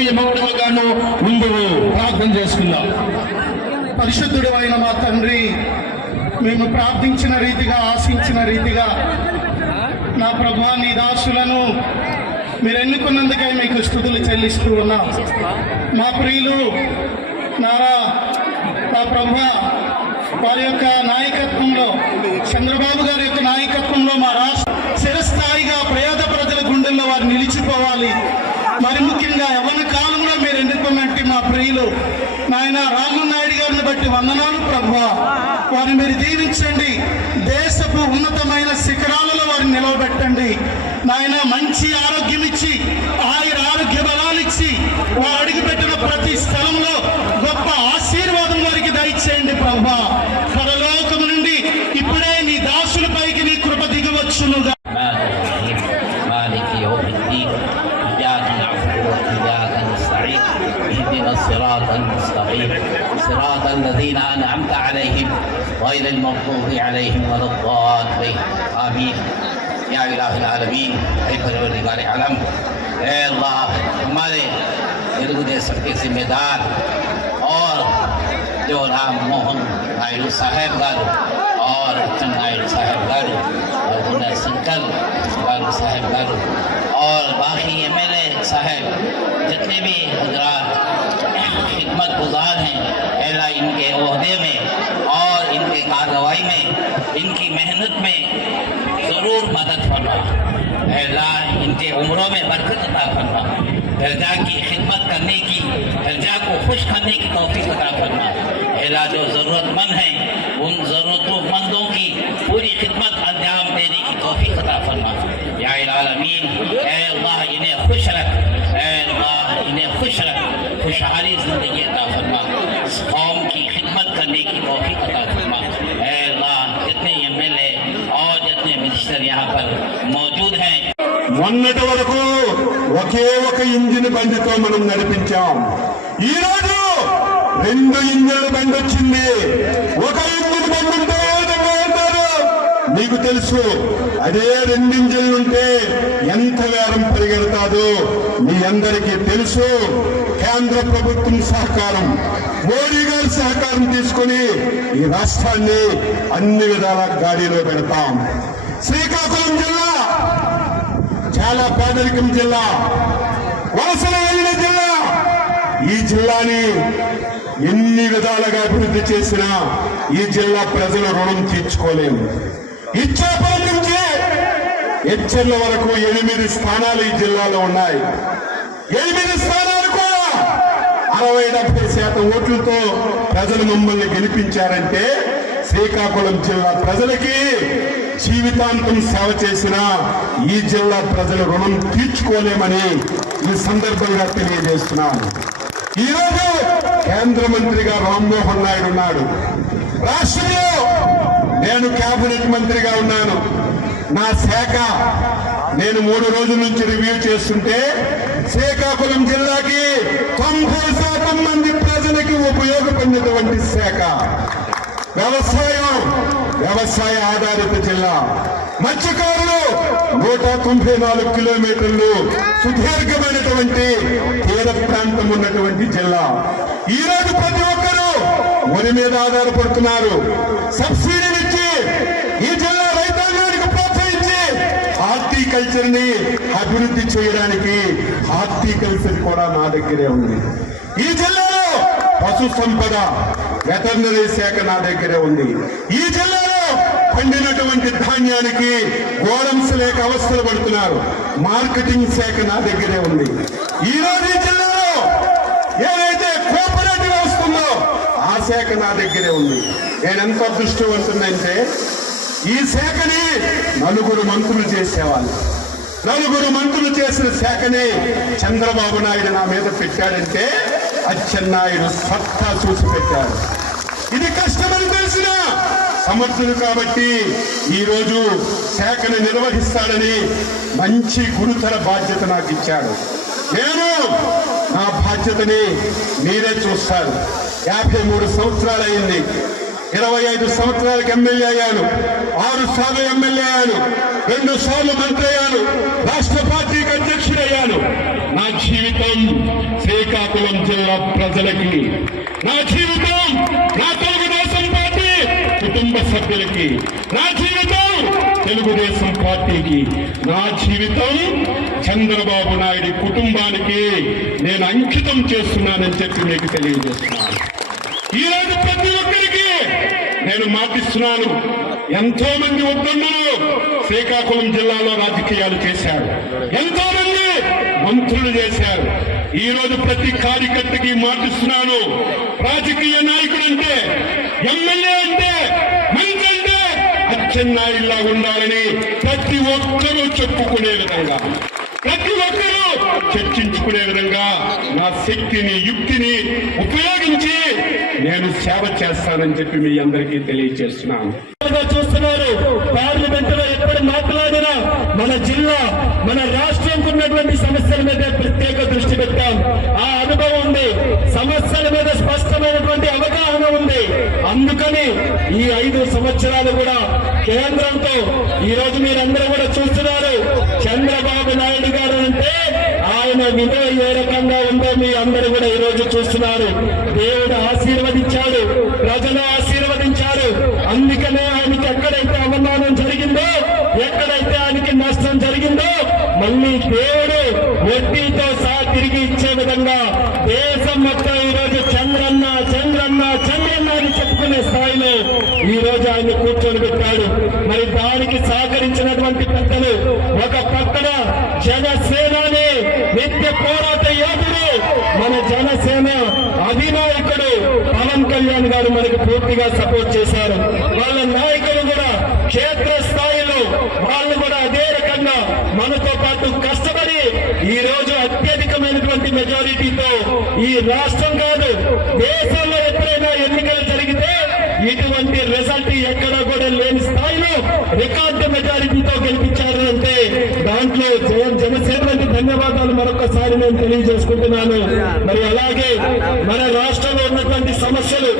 రాజకీయ ముందు ప్రార్థన చేసుకుందాం. పరిశుద్ధుడు అయిన మా తండ్రి మేము ప్రార్థించిన రీతిగా ఆశించిన రీతిగా నా ప్రభా నీ దాసులను మీరు ఎన్నుకున్నందుకే మీకు స్థుతులు చెల్లిస్తూ ఉన్నాం. మా ప్రియులు నారా నా ప్రభ వారి యొక్క నాయకత్వంలో చంద్రబాబు గారి యొక్క నాయకత్వంలో మా రాష్ట్ర స్థిరస్థాయిగా ప్రయోద ప్రజల గుండెల్లో వారు నిలిచిపోవాలి. మరి ముఖ్యంగా యవన కాలంలో మీరు ఎన్నుకున్నట్టు మా ప్రియులు నాయన రామనాయుడు గారిని బట్టి వందనాలు ప్రభు. వారిని మీరు దీవించండి. దేశపు ఉన్నతమైన శిఖరాలలో వారిని నిలవబెట్టండి. నాయన మంచి ఆరోగ్యం ఇచ్చి ఆయన ఆరోగ్య బలాలు ఇచ్చి వారు అడుగుపెట్టిన ప్రతి స్థలంలో గొప్ప ఆశీర్వాదం వారికి దయచేయండి ప్రభా. الذين أنعمت عليهم غير المغضوب عليهم ولا الضالين. آمين. يا إله العالمين. اے پروردگار عالم اے اللہ ہمارے ہندو کے ذمہ دار اور جو رام موہن نائڈو صاحب گھر اور نائڈو صاحب گھر اور سنکل نائڈو صاحب گھر اور باقی ایم ایل اے صاحب جتنے بھی حضرات خدمت گزار ان کی محنت میں ضرور مدد فرما۔ اے اللہ، ان کے عمروں میں برکت عطا فرما۔ درجہ کی خدمت کرنے کی، درجہ کو خوش کرنے کی توفیق عطا فرما۔ اے اللہ، جو ضرورت مند ہیں، ان ضرورت مندوں کی پوری خدمت انجام دینے کی توفیق عطا فرما۔ یا العالمین، اے اللہ، انہیں خوش رکھ۔ اے اللہ، انہیں خوش رکھ۔ خوشحالی زندگی عطا فرما۔ మొన్నటి వరకు ఒకే ఒక ఇంజిన్ బండితో మనం నడిపించాం. ఈ రోజు రెండు ఇంజిన్ల బండి వచ్చింది. ఒక ఇంజిన్ బండి ఉంటే ఉంటారు? తెలుసు అదే రెండు ఉంటే ఎంత వేరం పరిగెడతాదో మీ అందరికీ తెలుసు. కేంద్ర ప్రభుత్వం సహకారం మోడీ గారి సహకారం తీసుకొని ఈ రాష్ట్రాన్ని అన్ని విధాల గాడిలో పెడతాం. శ్రీకాకుళం జిల్లా చాలా పేదరికం జిల్లా. వలసల వెళ్ళిన జిల్లా. ఈ జిల్లాని ఎన్ని విధాలుగా అభివృద్ధి చేసినా ఈ జిల్లా ప్రజల రుణం తీర్చుకోలేము. ఇచ్చాపురం నుంచి హెచ్చర్ల వరకు ఎనిమిది స్థానాలు ఈ జిల్లాలో ఉన్నాయి. ఎనిమిది స్థానాలు కూడా అరవై డెబ్బై శాతం ఓట్లతో ప్రజలు మమ్మల్ని గెలిపించారంటే శ్రీకాకుళం జిల్లా ప్రజలకి జీవితాంతం సేవ చేసిన ఈ జిల్లా ప్రజల రుణం తీర్చుకోలేమని ఈ సందర్భంగా తెలియజేస్తున్నాను. ఈరోజు కేంద్ర మంత్రిగా రామ్మోహన్ నాయుడు ఉన్నాడు. రాష్ట్రంలో నేను కేబినెట్ మంత్రిగా ఉన్నాను. నా శాఖ నేను మూడు రోజుల నుంచి రివ్యూ చేస్తుంటే శ్రీకాకుళం జిల్లాకి తొంభై శాతం మంది ప్రజలకి ఉపయోగపడినటువంటి శాఖ. వ్యవసాయం వ్యవసాయ ఆధారిత జిల్లా. మత్స్యకారులు నూట తొంభై నాలుగు కిలోమీటర్లు సుదీర్ఘమైనటువంటి తీర ప్రాంతం ఉన్నటువంటి జిల్లా. ఈ రోజు ప్రతి ఒక్కరూ వరి మీద ఆధారపడుతున్నారు. సబ్సిడీలు ఇచ్చి ఈ జిల్లా రైతాంగానికి ప్రోత్సహించి హార్టికల్చర్ని అభివృద్ధి చేయడానికి హార్టికల్చర్ కూడా నా దగ్గరే ఉంది. ఈ జిల్లాలో పశు సంపద వెటర్నరీ శాఖ నా దగ్గరే ఉంది. ఈ జిల్లాలో పండినటువంటి ధాన్యానికి గోడమ్స్ లేక అవస్థలు పడుతున్నారు. మార్కెటింగ్ శాఖ నా దగ్గరే ఉంది. ఈ రోజు ఈ జిల్లాలో ఏదైతే కోఆపరేటివ్ వస్తుందో ఆ శాఖ నా దగ్గరే ఉంది. నేను ఎంత అదృష్టవంతుందంటే ఈ శాఖని నలుగురు మంత్రులు చేసేవాళ్ళు. నలుగురు మంత్రులు చేసిన శాఖని చంద్రబాబు నాయుడు నా మీద పెట్టాడంటే అచ్చెన్నాయుడు సత్తా చూసి పెట్టారు ఇది కష్టమని తెలిసిన సమర్థుడు కాబట్టి ఈరోజు శాఖను నిర్వహిస్తాడని మంచి గురుతర బాధ్యత నాకు ఇచ్చాడు. నేను నా బాధ్యతని మీరే చూస్తారు. యాభై మూడు సంవత్సరాలు అయింది. ఇరవై ఐదు సంవత్సరాలకు ఎమ్మెల్యే అయ్యాను. ఆరు సార్లు ఎమ్మెల్యే అయ్యాను. రెండు సార్లు మంత్రి అయ్యాను రాష్ట్ర పార్టీకి అధ్యక్షుడయ్యాను నా జీవితం శ్రీకాకుళం జిల్లా ప్రజలకి నా జీవితం నా తెలుగుదేశం పార్టీ కుటుంబ సభ్యులకి నా జీవితం తెలుగుదేశం పార్టీకి నా జీవితం చంద్రబాబు నాయుడు కుటుంబానికి నేను అంకితం చేస్తున్నానని చెప్పి మీకు తెలియజేస్తున్నాను. ఈ రోజు ప్రతి ఒక్కరికి నేను మాటిస్తున్నాను. ఎంతో మంది వద్దన్నారు శ్రీకాకుళం జిల్లాలో రాజకీయాలు చేశారు. ఎంతో మంది మంత్రులు చేశారు. ఈ రోజు ప్రతి కార్యకర్తకి మాటిస్తున్నాను. రాజకీయ నాయకుడు అంటే ఎమ్మెల్యే అంటే మంత్రి అంటే అచ్చెన్నాయుల్లా ఉండాలని ప్రతి ఒక్కరూ చెప్పుకునే విధంగా ప్రతి ఒక్కరూ చర్చించుకునే విధంగా నా శక్తిని యుక్తిని ఉపయోగించి నేను సేవ చేస్తానని చెప్పి మీ అందరికీ తెలియజేస్తున్నాను చూస్తున్నారు. పార్లమెంట్లో ఎక్కడ మాట్లాడినా మన జిల్లా మన రాష్ట్రంకు ఉన్నటువంటి సమస్యల మీద పెట్టాం. ఆ అనుభవం ఉంది. సమస్యల మీద స్పష్టమైనటువంటి అవగాహన ఉంది. అందుకని ఈ ఐదు సంవత్సరాలు కూడా కేంద్రంతో ఈ రోజు మీరందరూ కూడా చూస్తున్నారు. చంద్రబాబు నాయుడు గారు అంటే ఆయన విలువ ఏ రకంగా ఉందో మీ అందరూ కూడా ఈ రోజు చూస్తున్నారు. దేవుడు ఆశీర్వదించాడు. ప్రజల ఆశీర్వదించారు. రోజు ఆయన కూర్చొని పెట్టాడు. మరి దానికి సహకరించినటువంటి పెద్దలు ఒక పక్కన జనసేనాని నిత్య పోరాట యోధుడు మన జనసేన అధినాయకుడు పవన్ కళ్యాణ్ గారు మనకి పూర్తిగా సపోర్ట్ చేశారు. వాళ్ళ నాయకులు కూడా క్షేత్ర స్థాయిలో వాళ్ళు కూడా అదే రకంగా మనతో పాటు కష్టపడి ఈ రోజు అత్యధికమైనటువంటి మెజారిటీతో ఈ రాష్ట్రం కాదు దేశంలో ఎప్పుడైనా ఎన్నికలు జరిగితే ఇటువంటి రిజల్ట్ ఎక్కడ కూడా లేని స్థాయిలో రికార్డు మెజారిటీతో గెలిపించారు అంటే దాంట్లో జగన్ జనసేనకి ధన్యవాదాలు మరొకసారి నేను తెలియజేసుకుంటున్నాను. మరి అలాగే మన రాష్ట్రంలో ఉన్నటువంటి సమస్యలు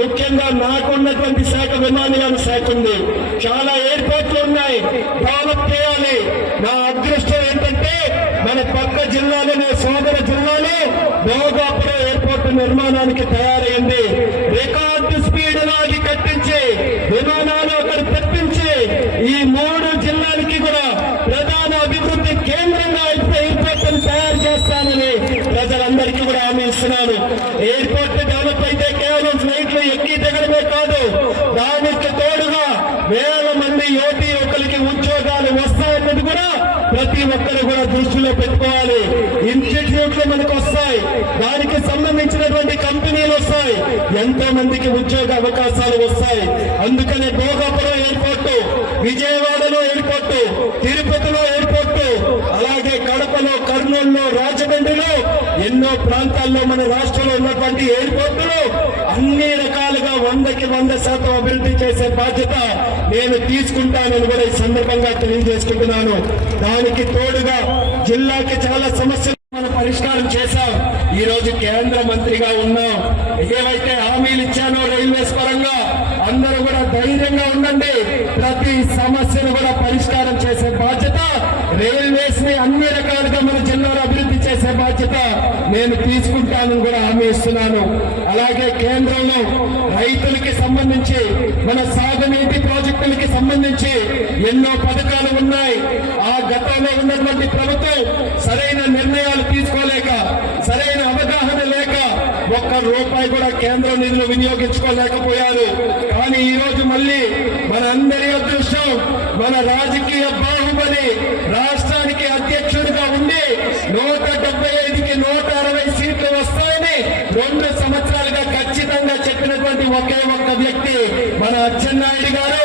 ముఖ్యంగా నాకు ఉన్నటువంటి శాఖ విమానయాన శాఖ ఉంది. చాలా ఎయిర్పోర్ట్లు ఉన్నాయి. డెవలప్ చేయాలి. నా అదృష్టం ఏంటంటే మన పక్క జిల్లాలోనే సోదర జిల్లాలో భోగాపురం ఎయిర్పోర్ట్ నిర్మాణానికి తయారైంది రికార్డు స్పీడ్లో అది కట్టించి విమానాలు అక్కడ తెప్పించి ఈ మూడు జిల్లాలకి కూడా ప్రధాన అభివృద్ధి కేంద్రంగా ఎయిర్పోర్ట్ తయారు చేస్తానని ప్రజలందరికీ కూడా హామీ ఇస్తున్నాను ఎయిర్పోర్ట్ డెవలప్ అయితే కేవలం ఫ్లైట్లు ఎక్కి దిగడమే కాదు దానికి తోడుగా వేల మంది యువతి యువకులకి ఉద్యోగాలు వస్తాయన్నది కూడా ప్రతి ఒక్కరు కూడా దృష్టిలో పెట్టుకోవాలి ఇన్స్టిట్యూట్లు మనకు వస్తాయి వారికి సంబంధించినటువంటి కంపెనీలు వస్తాయి. ఎంతో మందికి ఉద్యోగ అవకాశాలు వస్తాయి. అందుకనే భోగాపురం ఎయిర్పోర్టు విజయవాడలో ఎయిర్పోర్టు తిరుపతిలో ఎయిర్పోర్టు అలాగే కడపలో కర్నూలులో రాజమండ్రిలో ఎన్నో ప్రాంతాల్లో మన రాష్ట్రంలో ఉన్నటువంటి ఎయిర్పోర్టులు అన్ని రకాలుగా వందకి వంద శాతం అభివృద్ధి చేసే బాధ్యత నేను తీసుకుంటానని కూడా ఈ సందర్భంగా తెలియజేసుకుంటున్నాను. దానికి తోడుగా జిల్లాకి చాలా సమస్యలు పరిష్కారం చేశాం. ఈ రోజు కేంద్ర మంత్రిగా ఉన్నాం. ఏవైతే హామీలు ఇచ్చానో రైల్వేస్ పరంగా అందరూ కూడా ధైర్యంగా ఉండండి. ప్రతి సమస్యను కూడా పరిష్కారం చేసే బాధ్యత రైల్వేస్ని అన్ని రకాల మన జిల్లాలో అభివృద్ధి చేసే బాధ్యత నేను తీసుకుంటానని కూడా హామీ ఇస్తున్నాను. అలాగే కేంద్రంలో రైతులకి సంబంధించి మన సాగునీటి ప్రాజెక్టులకి సంబంధించి ఎన్నో పథకాలు ఉన్నాయి. ఆ గతంలో ఉన్నటువంటి ప్రభుత్వం సరైన నిర్ణయాలు తీసుకోలేక సరైన అవగాహన లేక ఒక్క రూపాయి కూడా కేంద్ర నిధులు వినియోగించుకోలేకపోయారు. కానీ ఈ రోజు మళ్ళీ మన అందరి అదృష్టం మన రాజకీయ బాహుబలి రాష్ట్ర నూట డెబ్బై ఐదుకి నూట అరవై సీట్లు వస్తాయని రెండు సంవత్సరాలుగా ఖచ్చితంగా చెప్పినటువంటి ఒకే ఒక్క వ్యక్తి మన అచ్చెన్నాయుడు గారు.